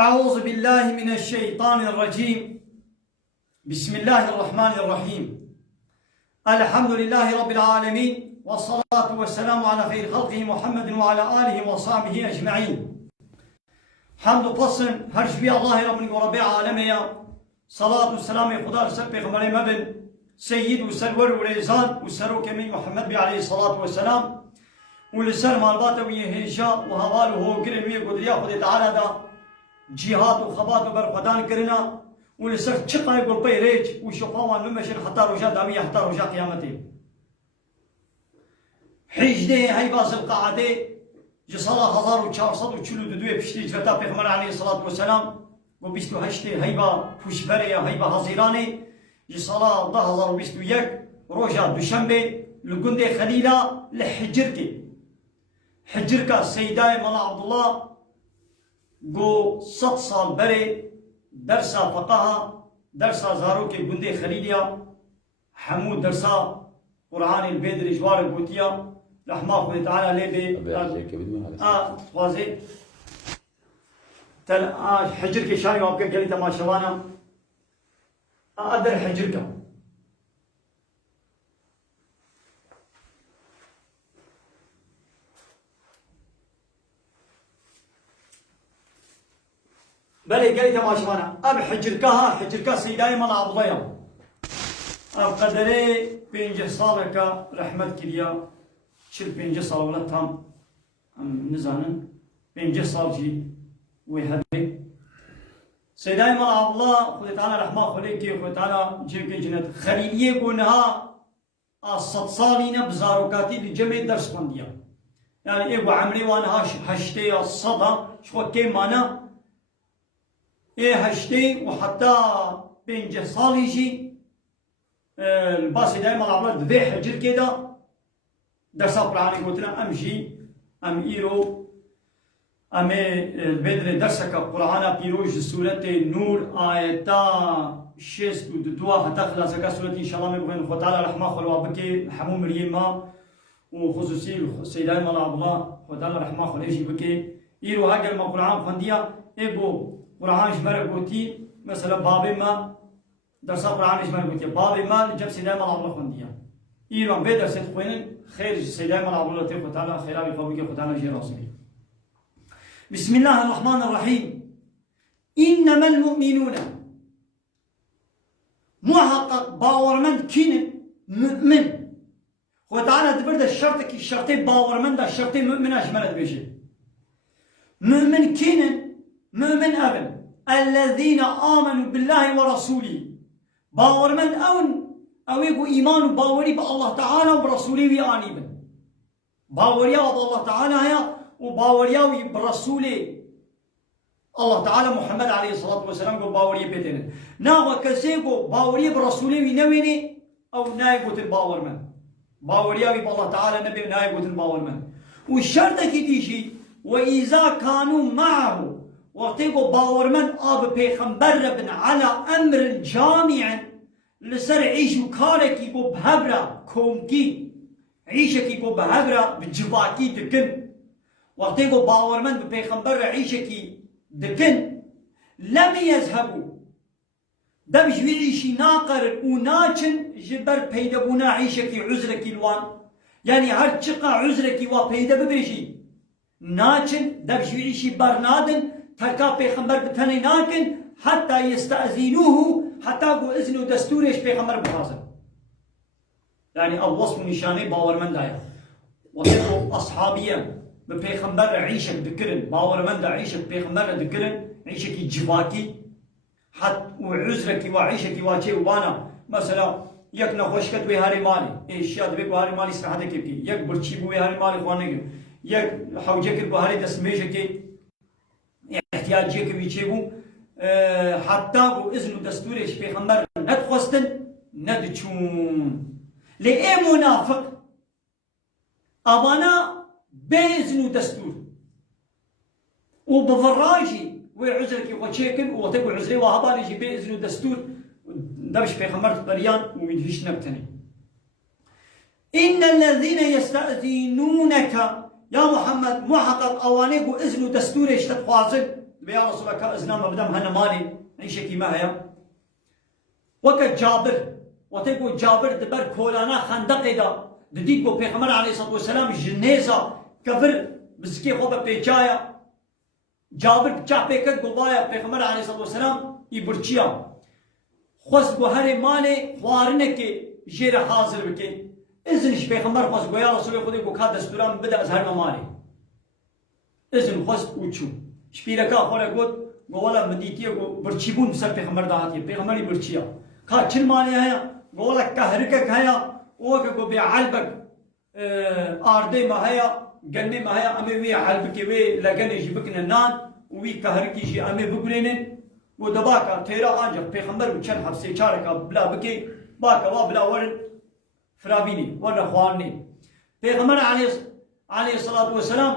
أعوذ بالله من الشيطان الرجيم. بسم الله الرحمن الرحيم. الحمد لله رب العالمين، والصلاة والسلام على خير خلقه محمد وعلى آله وصحبه أجمعين. حمد و پسند هر شبی الله رب رب العالمين. صلاة والسلام خدا سر پیغمبر مبن سيد وسرور ورزان وسرو كمين محمد بي عليه الصلاة والسلام ولسر مالبات ويهيشا وهواله كرم ويقدريا خد تعالى دا جهاد وخبات وبرقدان كرنا ولسر چقا يقول بي ريج وشقاوان نمشن حتى رجا داوية حتى رجا قيامته حجده هيباز القاعدة جسالة 1442 پشتی جوتا پیغمبر عليه الصلاة والسلام و 28 هيبا پوشبره هيبا حزيرانه جسالة 2021 روجا دوشنبه لگند خليلا لحجركي حجركا سيداي ملا عبد الله گو 100 سال بره درسا فقها درسا زاروكي گند خليليا حمود درسا قرآن البدر جوار قوتيا رحمه الله تعالى لبي خوازي تل حجركي شاي وابكي قلي تماشوانا أدر حجركا بلي قلي تماشوانا أب حجركا سيداي مال عبضيا أب قدري 5 سالك رحمت كريا شل 5 سال ولا تام نزانن 5 سال جي ويهدي سيداي مال عبد خد تعالى رحمه خليكي خد تعالى جيبكي جنت خليليه قونها 100 سالين بزاروكاتي بجمع درس خونديا يعني ايه عمري وانا هشتي الصدى شو كي مانا ايه هشتي وحتى 5 سال يجي الباص دائما العمل ذبح حجر كده درس قرآن قلتنا امشي ام ايرو ام البدر درسك قرآن بيروج سورة نور آيتا 6 و 2 حتى خلاصك سورة ان شاء الله مبغين خو تعالى رحمه خلوا بكي حمو مريم ما وخصوصي سيداي مال عبد الله خو تعالى رحمه خليجي بكي ايرو هاجر ما قرآن فنديا ايبو قرآن شمر قوتي مثلا باب ما درس قرآن شمر قوتي باب ما جب سيداي مال عبد الله فنديا ايرو بدر ست خوين خير سيداي مال عبد الله تعالى خيرا بفضلك خو تعالى جيراسي. بسم الله الرحمن الرحيم. إنما المؤمنون محقق باورمند كين مؤمن وتعالى دبرد الشرط كي الشرطين باورمند الشرطين مؤمن أجملت بيجي مؤمن كين مؤمن أبن الذين آمنوا بالله ورسوله باورمند أو يقول إيمان باوري بالله تعالى وبرسوله ويعني بن باوريا بالله تعالى هيا وباورياوي برسوله الله تعالى محمد عليه الصلاة والسلام قال باوريه بيتنا نا وكسيقو باوريه برسوله وينويني أو نايقوت الباورمن باورياوي بالله تعالى نبي نايقوت الباورمن والشرط كديشي وإذا كانوا معه وقتيقو باورمن آب بيخنبر بن على أمر جامع لسر عيشو كاركي قو بهبرا كومكي عيشكي قو بهبرا بجواكي دكن وقتی کو باورمند به پیغمبر عیشه کی دکن لم يذهبوا دم جویشی ناقر و ناچن جبر پیدا بونا عیشه کی عذر کی لوان یعنی هر چقا عذر کی و پیدا ببیشی ناچن دم جویشی برنادن ترکا پیغمبر بتنی ناکن حتى يستأذنوه حتى قو اذن و دستورش پیغمبر بحاضر يعني الوصف نشانه باورمند آیا وصف اصحابیه بپیغمبر عیشک دکرن باورمند عیشک پیغمبر دکرن عیشکی جواکی حت و عذرکی و عیشکی و چه وانا مثلا یک نخوشکت وی هری مالی اشیاء دبی کو هری مالی استراحت کی یک برچی بو هری مالی خوانه یک حوجه کی بو هری دسمیشه کی احتیاجی کی چه بو حتی بو اذن دستورش پیغمبر ندخواستن ندچون لی منافق ابانا بإذن ودستور وبفراجي وعذرك وشيكن وتقول عذري وهبالي بإذن ودستور دمش في خمرت بريان ومدهش نبتني. إن الذين يستأذنونك يا محمد محقق أوانيك وإذن ودستور اشتقوازن يا رسول الله كأزنا مبدأ هنا مالي عيشك ما هي وقت جابر وتقول جابر دبر كولانا خندق دا دديكو بيغمبر عليه الصلاة والسلام جنيزة كفر بسكي خوبة بيجايا جابر بچا بيكت قبايا بيغمبر عليه الصلاة والسلام يبرچيا خوص بو هر مالي خوارنه كي جير حاضر بكي إذنش بيغمبر خوص بو يا رسول الله خودي بو كاد دستوران بدا از هر مالي إذن خوص بوچو شبيركا خوله قد قولا مديتيا قو برچيبون بسر بيغمبر دهاتي بيغمبري برچيا كا چل مالي هيا قولا كهركك هيا وكا قو بيعالبك آرده ما هيا قلني ما هيا أمي وي حلبك وي لقني جيبكنا نان وي كهركي جي أمي بقرينن ودباكا تيرا آنجا بيغمبر وچن حبسي چاركا بلا بكي باكا وابلا ورن فرابيني ورن خوارني بيغمبر عليه الصلاة والسلام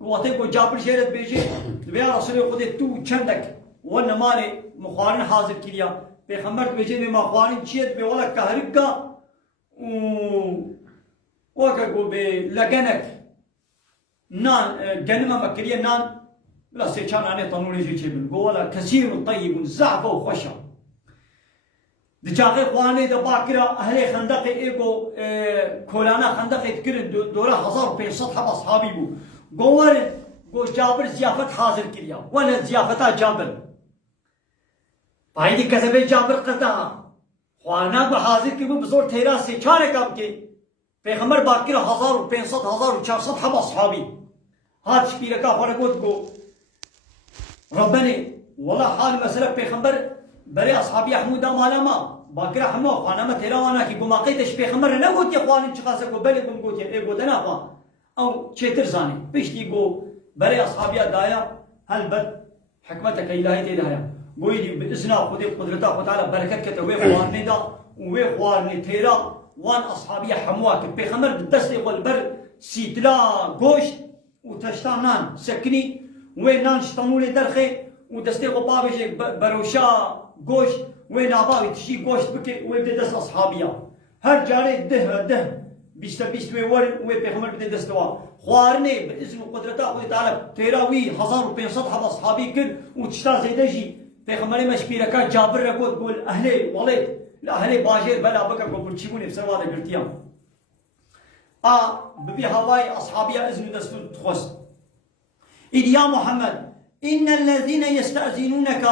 قواتي قو جابر شيرت بيجي بيا رسولي خودي تو چندك ورن مالي مخوارن حاضر كريا بيغمبر بيجي ما خوارن چيت بيولا كهركا وكا قو بلقنك نان جنما مكرية نان لا سيشان عنه طنولي جي چبن قولا كثير طيب زعفة وخشة دجاغي خواني دا باكرا أهلي خندقي إيقو كولانا خندقي تكرن دورا 1500 حب أصحابي بو قوارن قو جابر زيافت حاضر كريا وانا زيافتا جابر بايدي كذبه جابر قطعا خوانا بو حاضر كريا بزور تيرا سيشان كاب كي پیغمبر باكرا 1500 1400 حب أصحابي هاد شبيركا خواني قو ربني والله حال مسألة پیغمبر بري أصحابي حمودا مالما باكرا حمو خوانا ما تيرا وانا كي قوما قيتش پیغمبر نقوت يا خواني چخاسا قو بلي قوم قوت يا ايه قوت انا خوان او چيتر زاني بيشتي قو بري أصحابي دايا هل بد حكمتك إلهي تدايا قويدي بإذنا خودي قدرتا خود تعالى بركت كتا وي خواني دا وي خواني تيرا وان أصحابي حمواك پیغمبر بالدست والبر سيتلا قوشت وتشتانان سكني وين نان شطنولي درخي ودستي غبابي بروشا قوشت وين عبابي تشي قوشت بكي ويبدا دست أصحابيا هر جاري ده بيست ويورن وي بيغمبر بدا دستوا خوارني بإذن وقدرتا خودي تعالى تيراوي 1500 حب أصحابي كن وتشتا زيدجي بيغمبري مشبيركا جابر ركوت قول أهلي وليد لا أهلي باجير بلا بكا قول برشيبوني بسروا هذا قلتيام ببي هواي أصحابيا إذن دستو تخص إذ يا محمد إن الذين يستأذنونك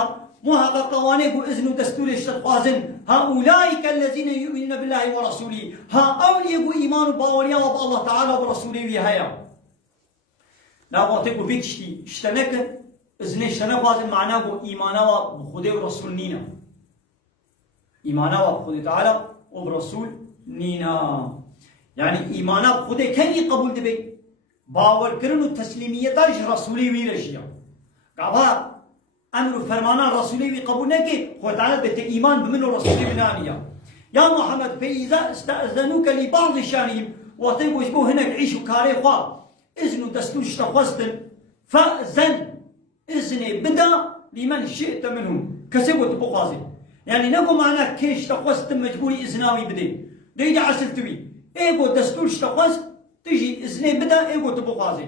وهذا قوانين إذن دستور الشتقازن هؤلاء الذين يؤمنون بالله ورسوله هؤلاء إيمان باوريا الله تعالى ورسوله وهايا لا واتقوا بيتشتي اشتنك إذن اشتنقازن معناه إيمانا بخده ورسول نينا إيمانا بخده تعالى ورسول نينا يعني إيمانا بخده كان قبول دبي باور کرن و تسلیمیتش رسولی وی رشیا قبا امر فرمانا رسولی وی قبول نکی خود تعالی بت ایمان بمن رسولی بنانیا يا محمد فإذا استأذنوك لبعض شانهم وطيبوا يشبه هناك عيشوا كاري خوا إذنوا دستوش تخوستن فأذن إذن بدا لمن شئت منهم كسبوا تبقازي يعني نقول معنا كيش تخوستن مجبوري إذناوي بدي ديجا عسلتوي إيقو دستوش تخوست تجي إذنين بدا إيقو تبقازي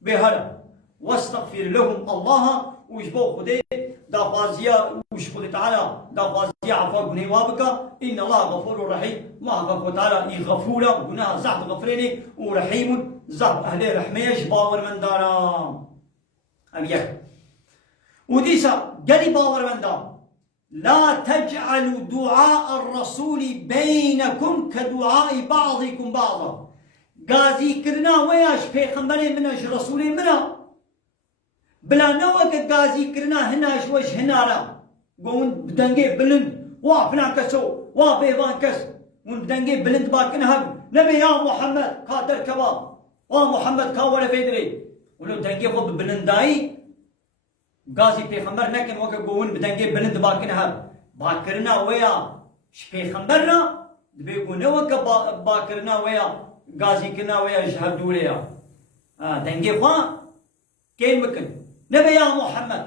بهلا واستغفر لهم الله ويشبه خدي دافازيا وش خدي تعالى دافازيا عفوا بني وابك إن الله غفور رحيم ما غفور تعالى يغفولا وقناها زحت غفريني ورحيم زحت أهلي رحميش باور من دارا أبيك وديسا قالي باور من دارا لا تجعلوا دعاء الرسول بينكم كدعاء بعضكم بعضا غازي كرنا وياش پیغمبر مناش رسول منا بلا نوك غازي كرنا هناش وش هنارا قون بدنجي بلند وا فلان كسو وا بيبان كس ون بدنجي بلند باكن هب نبي يا محمد قادر كباب وا محمد كاولا فيدري ولو دنجي خو بلنداي غازي پیغمبر نكن وك قون بدنجي بلند باكن هب باكرنا ويا ش پیغمبرنا دبي قون وك باكرنا ويا غازي كنا ويا شهاب دوليا دنجي خوا كين مكن نبي يا محمد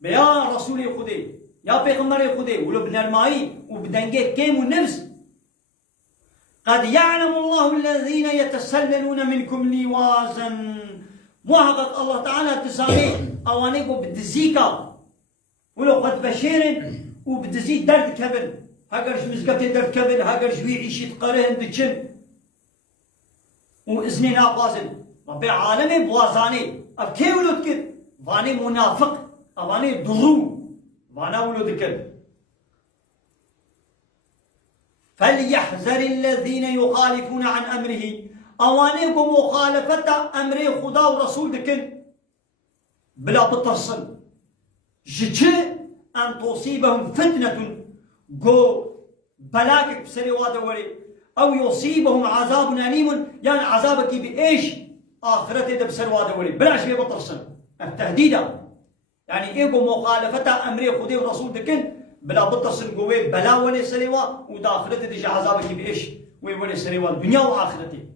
بيا رسولي خدي يا بيغمبري خدي ولو بن الماي وبدنجي كيم والنفس قد يعلم الله الذين يتسللون منكم لوازا محقق الله تعالى تزاني أوانيكو بدزيكا ولو قد بشيرن وبدزيد درد كبن هاجرش مزقتي درد كبن هاجرش ويعيش يتقرهن دجن وإذني ناقازن ربي عالمي بوازاني أبكي ولد كد واني منافق أواني ضرو وانا ولد كد فليحذر الذين يخالفون عن أمره أوانيكم مخالفة أمر خدا ورسول دكن بلا بتصل جتش أن تصيبهم فتنة جو بلاك بسري وادوري أو يصيبهم عذاب أليم يعني عذابك بإيش آخرته بسري وادوري بلاش بي بتصل التهديدا يعني إيكو مخالفة أمر خدا ورسول دكن بلا بتصل جوه بلا ولي سريوا وداخلته ديش عذابك بإيش وولي سريوا الدنيا وآخرته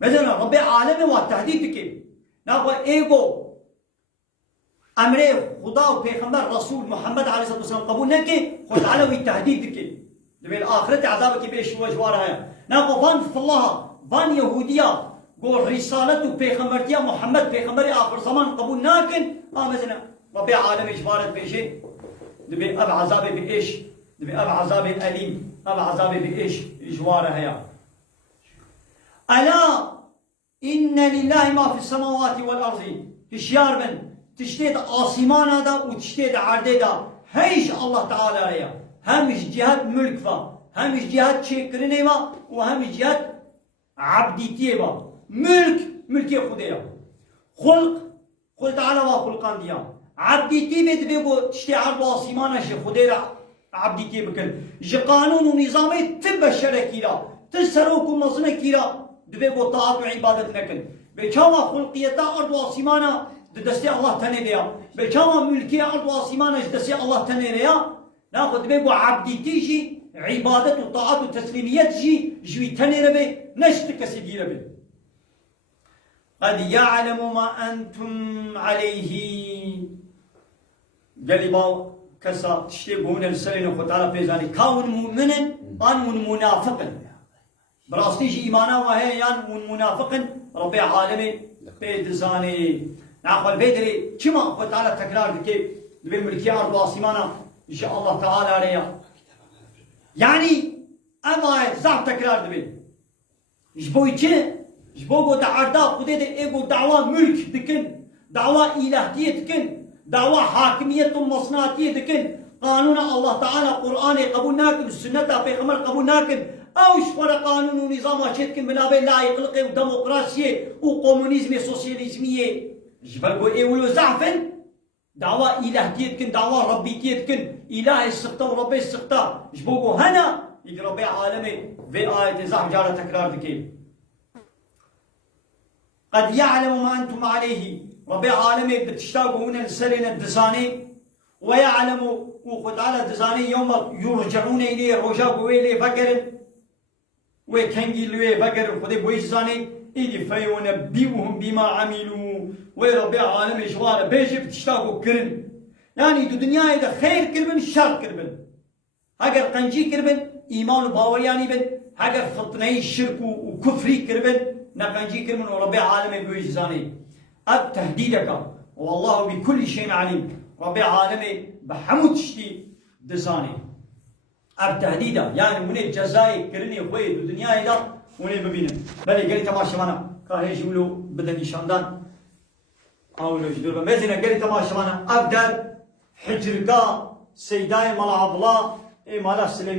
مثلا رب عالمي والتهديد كيف ناخذ ايجو امر خدا و پیغمبر رسول محمد عليه الصلاه والسلام قبول نكي خد علوي التهديد كيف بالاخره عذابك بيش وجوارها ناخذ فان في الله فان يهوديه قول رسالته پیغمبرتيا محمد پیغمبر اخر زمان قبول ناكن مثلا رب عالمي اجبارت بشيء دبي اب عذاب بايش دبي اب عذاب اليم اب عذاب بايش جوارها ألا إن لله ما في السماوات والأرض تشيار من تشتيد آسمان هذا وتشتيد عرض هذا هيش الله تعالى ريا همش جهات ملك فا همش جهات شكرني ما وهمش جهات عبديتي ما ملك خديا خلق تعالى وخلقان ديا عبديتي بيت بيقو تشتي عرض آسمان شي خديا عبديتي بكل جي قانون ونظامي تبا الشركيرا تسروكم نظمة كيرا دبي بو طاعت وعبادت نكن بچاما خلقيتا ارض واسمانا دستي الله تني ديا بچاما ملكي ارض واسمانا دستي الله تني ديا ناخذ دبي بو عبدي تيجي عبادت وطاعت وتسليميات جوي تني ربي نشتك سيدي ربي قد يعلم ما انتم عليه قال باو كسا تشتبهون السلين وتعالى بيزاني كون مؤمنا ان منافقا براستيش إيمانا وهي يان منافق ربي عالمي بيد زاني ناخذ بيدري كما أخذ تعالى تكرار دكي دبي ملكي أرض واسمانا إن شاء الله تعالى عليها يعني أما زعب تكرار دبي جبوي كي جبوي دعاردا خدي دي إيجو دعوة ملك دكن دعوة إلهية دكن دعوة حاكمية مصنعية دكن قانون الله تعالى قرآن قبول ناكن السنة بيغمر قبول ناكن أو شفر قانون ونظام أشيتكن بنابه لا يقلقي وديمقراطية وكومونيزم سوسياليزمية جبرقو إيولو زعفن دعوة إلهيتكن دعوة ربيتيتكن إله السقطة وربي السقطة جبوكو هنا يجي ربي عالمي في آية زعف جارة تكرار دكي قد يعلم ما أنتم عليه ربي عالمي بتشتاقوا هنا السرين الدزاني ويعلم وقد على الدزاني يوم يرجعون إليه رجاء إليه فقر وكنجي لوي فقر خدي بويش زاني إيدي فينبئهم بما عملوا وربي عالم جوار بيجي بتشتاقوا كرن يعني دو دنيا إذا خير كربن شر كربن هاجر قنجي كربن إيمان وباورياني بن هاجر فطني الشرك وكفري كربن نقنجي كربن وربي عالم بويش زاني أب تهديدك والله بكل شيء عليم ربي عالمي بحمد شتي دزاني اب تهديدا يعني من الجزائر كرني خوي الدنيا الى وني ببينه بل قال تماشى معنا كاهي يقولوا بدني شاندان او لو جدول مزنا قال تماشى معنا ابدر حجركا سيداي مال عبلا اي مال سليم